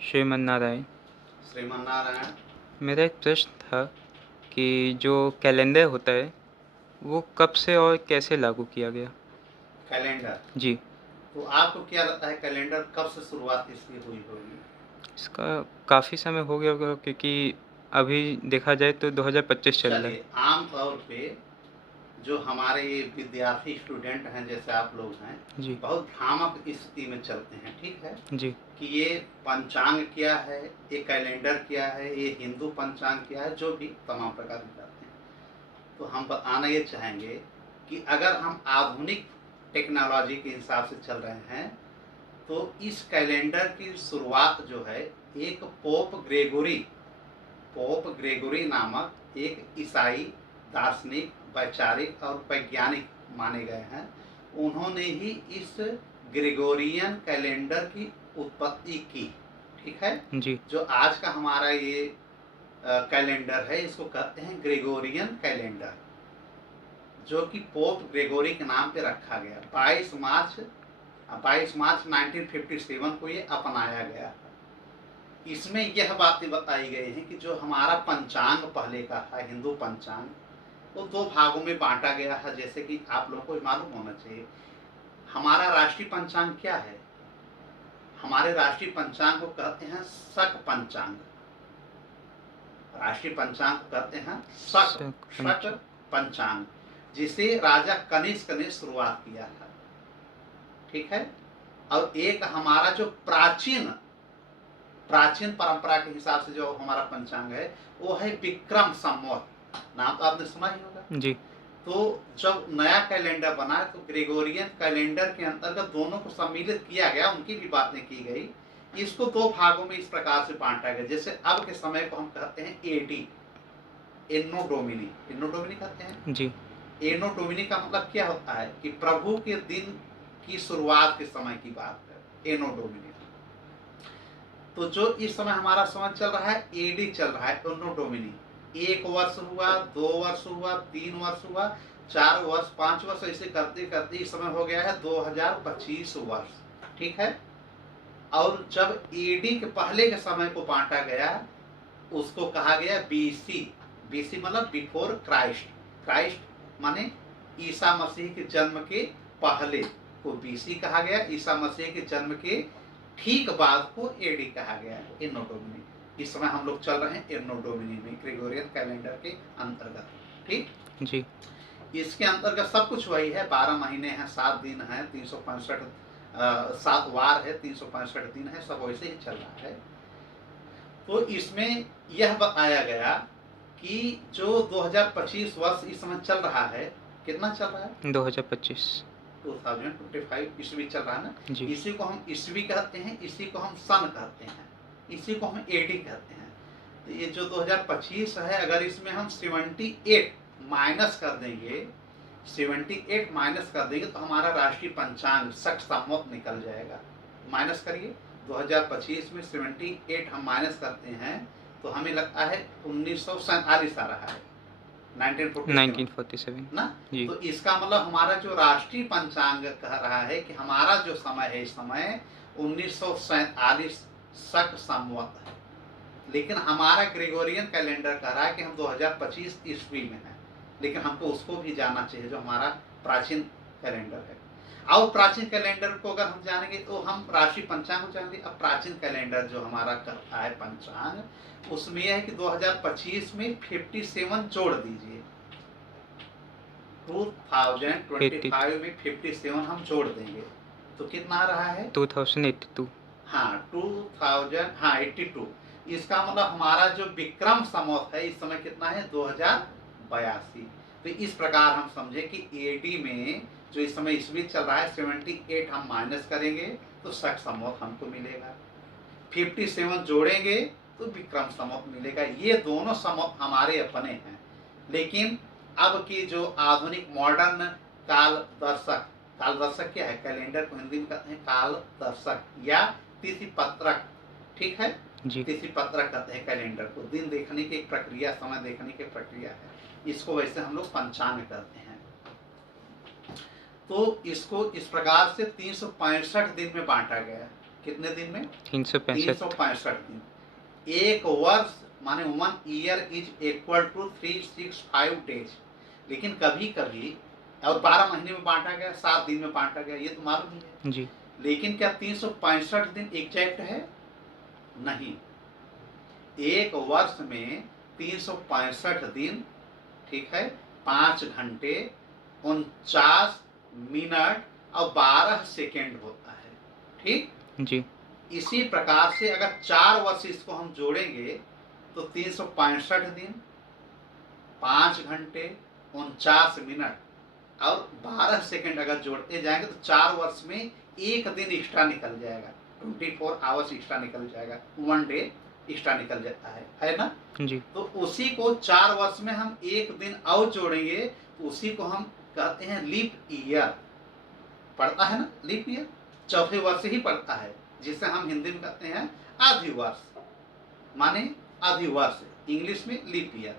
श्रीमन नारायण। श्रीमन नारायण। मेरा एक प्रश्न था कि जो कैलेंडर होता है वो कब से और कैसे लागू किया गया? कैलेंडर। जी। तो आपको क्या लगता है कैलेंडर कब से शुरुआत इसकी हुई होगी? इसका काफ़ी समय हो गया होगा, क्योंकि अभी देखा जाए तो 2025 चल रहा है। चलिए, आम तौर पे जो हमारे ये विद्यार्थी स्टूडेंट हैं जैसे आप लोग हैं, जी बहुत भ्रामक स्थिति में चलते हैं, ठीक है, जी कि ये पंचांग क्या है, ये कैलेंडर क्या है, ये हिंदू पंचांग क्या है, जो भी तमाम प्रकार के जाते हैं। तो हम बताना ये चाहेंगे कि अगर हम आधुनिक टेक्नोलॉजी के हिसाब से चल रहे हैं तो इस कैलेंडर की शुरुआत जो है एक पोप ग्रेगोरी नामक एक ईसाई दार्शनिक, वैचारिक और वैज्ञानिक माने गए हैं। उन्होंने ही इस ग्रेगोरियन कैलेंडर की उत्पत्ति की, ठीक है। जी जो आज का हमारा ये कैलेंडर है इसको कहते हैं ग्रेगोरियन कैलेंडर, जो कि पोप ग्रेगोरी के नाम पे रखा गया। 22 मार्च 1957 को ये अपनाया गया। इसमें यह बातें बताई गई हैं कि जो हमारा पंचांग पहले का था हिंदू पंचांग, वो दो भागों में बांटा गया है। जैसे कि आप लोगों को मालूम होना चाहिए हमारा राष्ट्रीय पंचांग क्या है। हमारे राष्ट्रीय पंचांग को कहते हैं शक पंचांग। राष्ट्रीय पंचांग को कहते हैं शक पंचांग, जिसे राजा कनिष्क ने शुरुआत किया था, ठीक है। और एक हमारा जो प्राचीन परंपरा के हिसाब से जो हमारा पंचांग है वो है विक्रम संवत। नाम तो आपने सुना ही होगा जी। तो जब नया कैलेंडर बना तो ग्रेगोरियन कैलेंडर के अंतर्गत दोनों को सम्मिलित किया गया, उनकी भी बातें की गई। इसको दो भागों में इस प्रकार से बांटा गया। जैसे अब के समय को हम कहते हैं एडी, एनो डोमिनी कहते हैं जी एनो डोमिनी का मतलब क्या होता है कि प्रभु के दिन की शुरुआत के समय की बात है एनो डोमिनी। तो जो इस समय हमारा समय चल रहा है एडी चल रहा है, एनो डोमिनी। 1 वर्ष हुआ, 2 वर्ष हुआ, 3 वर्ष हुआ, 4 वर्ष, 5 वर्ष, ऐसे करते करते इस समय हो गया है 2025 वर्ष, ठीक है। और जब एडी के पहले के समय को बांटा गया उसको कहा गया बीसी मतलब बिफोर क्राइस्ट माने ईसा मसीह के जन्म के पहले को बीसी कहा गया। ईसा मसीह के जन्म के ठीक बाद को एडी कहा गया, एनो डोमिनी। इस समय हम लोग चल रहे हैं एनो डोमिनी में, ग्रेगोरियन कैलेंडर के अंतर्गत, ठीक जी। इसके अंतर्गत सब कुछ वही है। 12 महीने हैं, 7 दिन हैं, 365 7 वार है, 365 दिन है, सब वैसे ही चल रहा है। तो इसमें यह बताया गया कि जो 2025 वर्ष इस समय चल रहा है, कितना चल रहा है? 2025 ईस्वी चल रहा है ना। जी। इसी को हम ईस्वी कहते हैं, इसी को हम सन कहते हैं, इसी को हम एडी कहते हैं। तो ये जो 2025 है, अगर इसमें हम 78 माइनस कर देंगे, 78 माइनस कर देंगे तो हमारा राष्ट्रीय पंचांग शक संवत निकल जाएगा। माइनस करिए, 2025 में 78 हम माइनस करते हैं तो हमें लगता है 1947 आ रहा है, 1947 ना। तो इसका मतलब हमारा जो राष्ट्रीय पंचांग कह रहा है कि हमारा जो समय है इस समय 1947 शक संवत है। लेकिन हमारा ग्रेगोरियन कैलेंडर कह रहा है कि हम 2025 ईस्वी में हैं, लेकिन हमको उसको भी जानना चाहिए जो हमारा प्राचीन कैलेंडर है। और प्राचीन कैलेंडर को अगर हम जानेंगे तो हम राष्ट्रीय पंचांग को जानेंगे। अब प्राचीन कैलेंडर जो हमारा करता है पंचांग, उसमें यह है कि 2025 में 57 जोड़ दीजिए, 2025 में 57 हम जोड़ देंगे तो कितना आ रहा है? 2082। हाँ 82। इसका मतलब हमारा जो विक्रम संवत है इस समय कितना है? 2082। तो इस प्रकार हम समझे कि एडी में जो इस समय ईस्वी चल रहा है 78 हम माइनस करेंगे तो शक संवत हमको मिलेगा, 57 जोड़ेंगे तो विक्रम संवत मिलेगा। ये दोनों संवत हमारे अपने हैं। लेकिन अब की जो आधुनिक मॉडर्न काल दर्शक क्या है? कैलेंडर को हिंदी में कहते हैं काल दर्शक या तिथि पत्रक, ठीक है जी। तिथि पत्रक कहते हैं कैलेंडर को। दिन देखने की एक प्रक्रिया, समय देखने की प्रक्रिया है, इसको वैसे हम लोग पंचांग कहते हैं। तो इसको इस प्रकार से 365 दिन में बांटा गया। कितने दिन में? 365 365 दिन। एक वर्ष माने 1 year is equal to 365 days. लेकिन कभी कभी और 12 महीने में बांटा गया, 7 दिन में बांटा गया, ये तो मालूम ही है। जी। लेकिन क्या 365 दिन एग्जैक्ट है? नहीं। एक वर्ष में 365 दिन, ठीक है, 5 घंटे 49 मिनट और 12 सेकेंड होता है। ठीक। जी। इसी प्रकार से अगर 4 वर्ष इसको हम जोड़ेंगे तो 365 दिन, 5 घंटे 49 मिनट और 12 सेकेंड अगर जोड़ते जाएंगे तो 4 वर्ष में एक दिन एक्स्ट्रा निकल जाएगा, 24 आवर्स एक्स्ट्रा निकल जाएगा, 1 डे एक्स्ट्रा निकल जाता है ना? जी। तो उसी को 4 वर्ष में हम एक दिन और जोड़ेंगे तो उसी को हम कहते हैं लीप ईयर। पड़ता है ना लीप ईयर, चौथे वर्ष ही पड़ता है, जिसे हम हिंदी में कहते हैं आधी वर्ष, माने आधी वर्ष, इंग्लिश में लीप ईयर।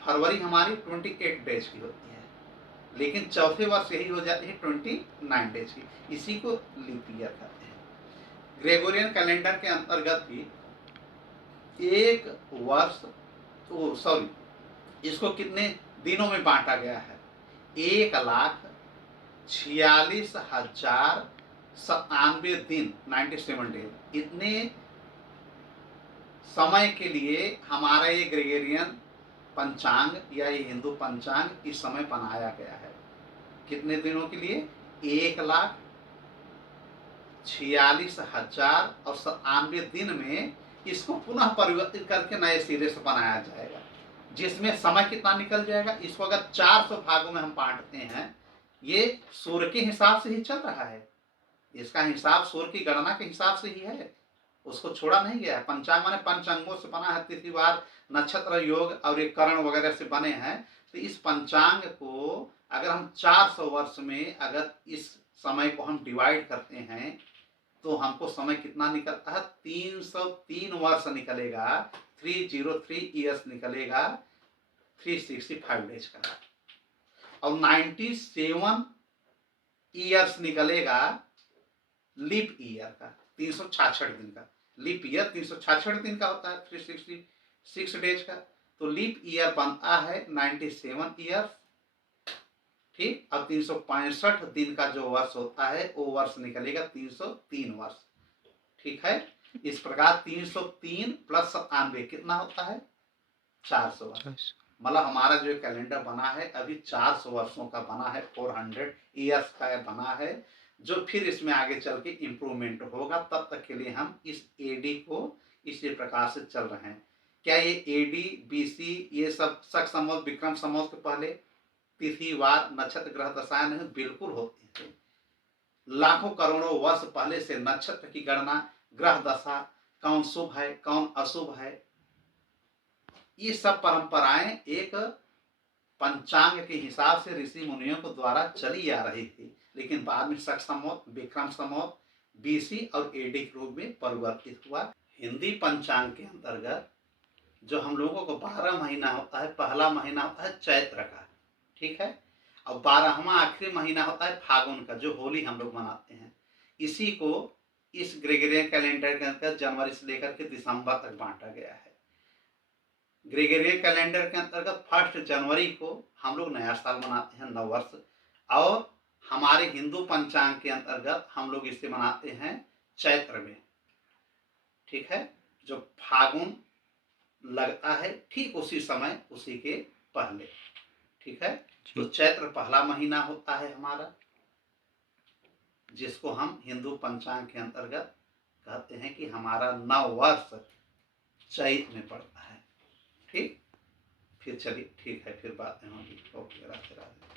फरवरी हमारी 28 डेज की होती है, लेकिन चौथे वर्ष यही हो जाती है 29 डेज की, इसी को लीप ईयर कहते हैं। ग्रेगोरियन कैलेंडर के अंतर्गत भी एक वर्ष, तो सॉरी, इसको कितने दिनों में बांटा गया है? 1,46,097 दिन, 97 डेज। इतने समय के लिए हमारा ये ग्रेगोरियन पंचांग या ये हिंदू पंचांग इस समय बनाया गया है। कितने दिनों के लिए? 1,46,097 दिन में इसको पुनः परिवर्तित करके नए सिरे से बनाया जाएगा, जिसमें समय कितना निकल जाएगा? इसको अगर 400 भागों में हम बांटते हैं, ये सूर्य के हिसाब से ही चल रहा है, इसका हिसाब सूर्य की गणना के हिसाब से ही है, उसको छोड़ा नहीं गया है। पंचांग माने पंचांगों से बना है, तिथिवार, नक्षत्र, योग और ये करण वगैरह से बने हैं। तो इस पंचांग को अगर हम 400 वर्ष में अगर इस समय को हम डिवाइड करते हैं तो हमको समय कितना निकलता है? 303 वर्ष निकलेगा, 303 ईयर्स निकलेगा 365 डेज का, और 97 ईयर्स निकलेगा लीप ईयर का, 366 दिन का। लीप ईयर 366 दिन का होता है, 366 डेज का। तो लीप ईयर बनता है 97 ईयर्स, ठीक। अब 365 दिन का जो वर्ष होता है वो वर्ष निकलेगा 303 वर्ष, ठीक है। इस प्रकार 303 प्लस 97 कितना होता है? 400 वर्ष। मतलब हमारा जो कैलेंडर बना है अभी 400 वर्षों का बना है, 400 ईयर्स का बना है, जो फिर इसमें आगे चल के इम्प्रूवमेंट होगा। तब तक के लिए हम इस एडी को इसी प्रकार से चल रहे हैं। क्या ये एडी बीसी ये सब शक संवत विक्रम संवत के पहले तिथि वार नक्षत्र ग्रह दशाएं नहीं? बिल्कुल होती है। लाखों करोड़ों वर्ष पहले से नक्षत्र की गणना, ग्रह दशा, कौन शुभ है कौन अशुभ है, ये सब परंपराएं एक पंचांग के हिसाब से ऋषि मुनियों को द्वारा चली आ रही थी, लेकिन बाद में शक संवत, विक्रम संवत, बीसी और एडी के रूप में परिवर्तित हुआ। हिंदी पंचांग के अंतर्गत जो हम लोगों को 12 महीना होता है, पहला महीना होता है चैत्र का, ठीक है, और 12वां आखिरी महीना होता है फागुन का, जो होली हम लोग मनाते हैं। इसी को इस ग्रेगोरियन कैलेंडर के अंतर्गत जनवरी से लेकर के दिसंबर तक बांटा गया है। ग्रेगोरियन कैलेंडर के अंतर्गत 1 जनवरी को हम लोग नया साल मनाते हैं, नव वर्ष, और हमारे हिंदू पंचांग के अंतर्गत हम लोग इसे मनाते हैं चैत्र में, ठीक है। जो फागुन लगता है ठीक उसी समय, उसी के पहले, ठीक है। तो चैत्र पहला महीना होता है हमारा, जिसको हम हिंदू पंचांग के अंतर्गत कहते हैं कि हमारा नव वर्ष चैत में पड़ता है, ठीक। फिर चलिए, ठीक है, फिर बातें होंगी। ओके, राधे राधे।